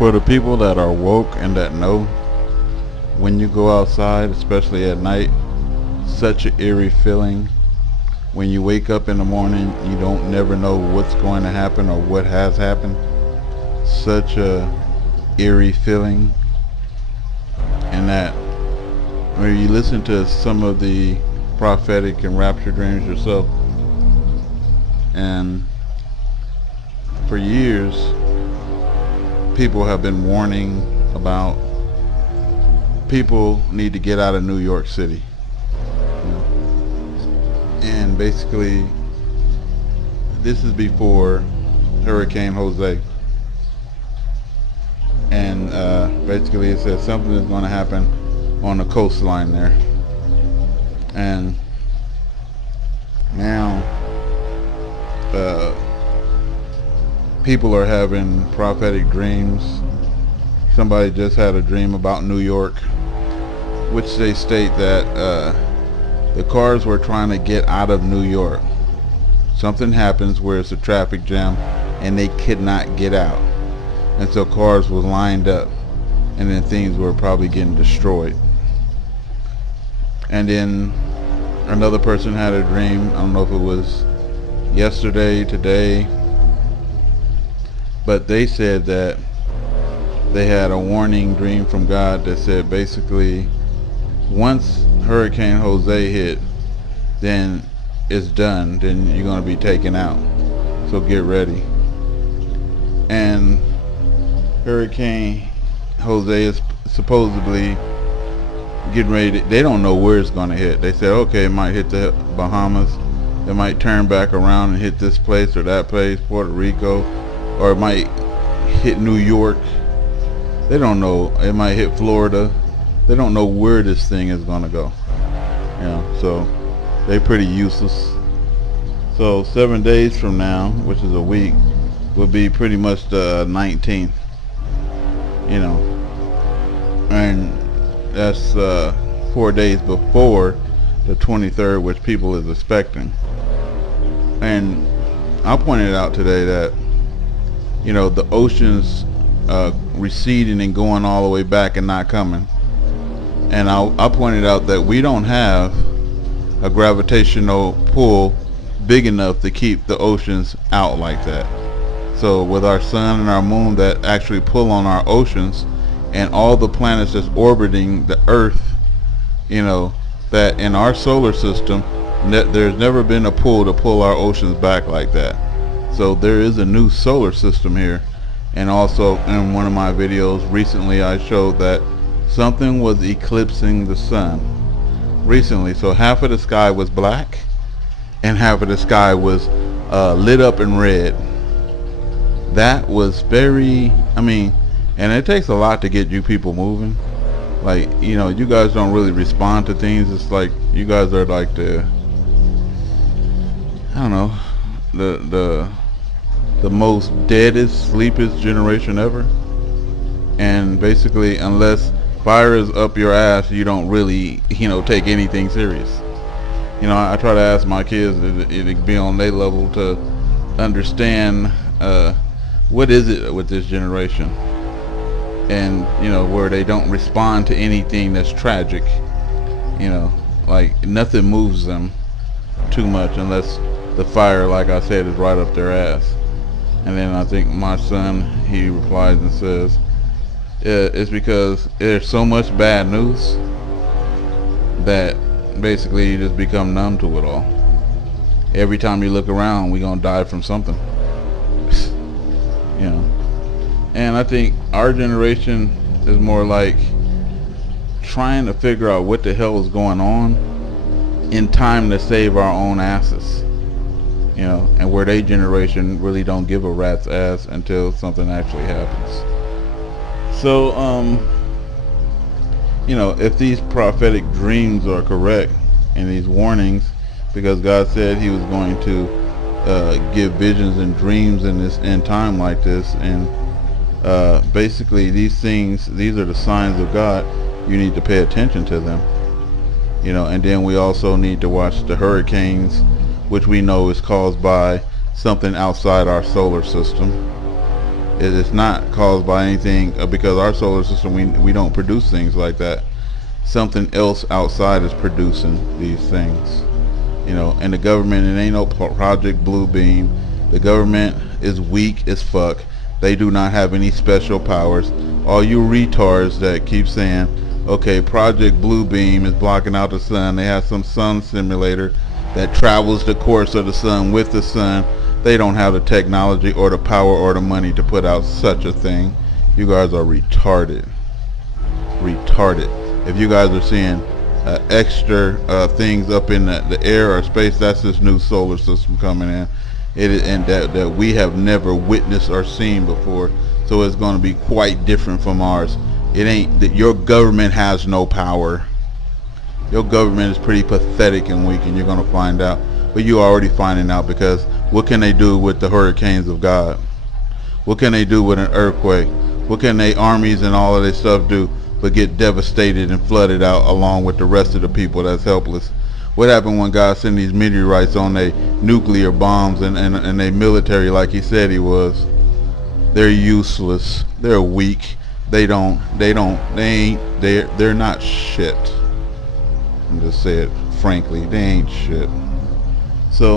For the people that are woke and that know, when you go outside, especially at night, such an eerie feeling. When you wake up in the morning, you don't never know what's going to happen or what has happened. Such a eerie feeling. And that when you listen to some of the prophetic and rapture dreams yourself, and for years people have been warning about people need to get out of New York City, you know? And basically this is before Hurricane Jose, and basically it says something is going to happen on the coastline there. And now people are having prophetic dreams. Somebody just had a dream about New York, which they state that the cars were trying to get out of New York. Something happens where it's a traffic jam and they could not get out, and so cars were lined up, and then things were probably getting destroyed. And then another person had a dream, I don't know if it was yesterday, today, but they said that they had a warning dream from God that said basically once Hurricane Jose hit, then it's done, then you're going to be taken out, so get ready. And Hurricane Jose is supposedly getting ready to, they don't know where it's going to hit. They said okay, it might hit the Bahamas, it might turn back around and hit this place or that place, Puerto Rico, or it might hit New York. They don't know. It might hit Florida. They don't know where this thing is going to go, you know, so they're pretty useless. So 7 days from now, which is a week, will be pretty much the 19th, you know, and that's 4 days before the 23rd, which people is expecting. And I pointed out today that, you know, the oceans receding and going all the way back and not coming. And I pointed out that we don't have a gravitational pull big enough to keep the oceans out like that. So with our sun and our moon that actually pull on our oceans, and all the planets that's orbiting the Earth, you know, that in our solar system there's never been a pull to pull our oceans back like that. So there is a new solar system here. And also in one of my videos recently I showed that something was eclipsing the sun recently. So half of the sky was black and half of the sky was lit up in red. That was very, I mean, and it takes a lot to get you people moving. Like, you know, you guys don't really respond to things. It's like you guys are like the, I don't know, the most deadest, sleepest generation ever. And basically, unless fire is up your ass, you don't really, you know, take anything serious. You know, I try to ask my kids to be on their level to understand what is it with this generation, and you know, where they don't respond to anything that's tragic. You know, like nothing moves them too much unless the fire, like I said, is right up their ass. And then I think my son, he replies and says, it's because there's so much bad news that basically you just become numb to it all. Every time you look around, we're gonna die from something. You know, and I think our generation is more like trying to figure out what the hell is going on in time to save our own asses. You know, and where their generation really don't give a rat's ass until something actually happens. So, you know, if these prophetic dreams are correct and these warnings, because God said he was going to give visions and dreams in this end time like this, and basically these things, these are the signs of God. You need to pay attention to them. You know, and then we also need to watch the hurricanes, which we know is caused by something outside our solar system. It's not caused by anything, because our solar system, we don't produce things like that. Something else outside is producing these things, you know. And the government, it ain't no Project Blue Beam. The government is weak as fuck. They do not have any special powers. All you retards that keep saying, okay, Project Blue Beam is blocking out the sun, they have some sun simulator that travels the course of the sun with the sun. They don't have the technology or the power or the money to put out such a thing. You guys are retarded. Retarded. If you guys are seeing extra things up in the air or space, that's this new solar system coming in. It is, and that we have never witnessed or seen before. So it's going to be quite different from ours. It ain't that your government has no power. Your government is pretty pathetic and weak, and you're going to find out. But you're already finding out, because what can they do with the hurricanes of God? What can they do with an earthquake? What can they armies and all of this stuff do but get devastated and flooded out along with the rest of the people that's helpless? What happened when God sent these meteorites on their nuclear bombs and their military like he said he was? They're useless. They're weak. They're not shit. I'm just say it frankly, they ain't shit. So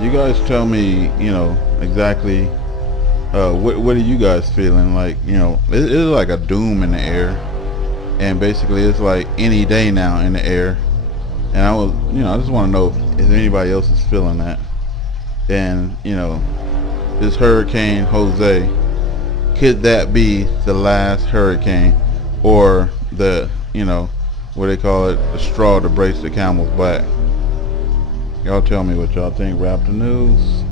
you guys tell me, you know, exactly what are you guys feeling like? You know, it's like a doom in the air, and basically it's like any day now in the air. And I just want to know if anybody else is feeling that. And you know, this Hurricane Jose, could that be the last hurricane, or the, you know, what they call it, the straw to brace the camel's back? Y'all tell me what y'all think. Raptor News.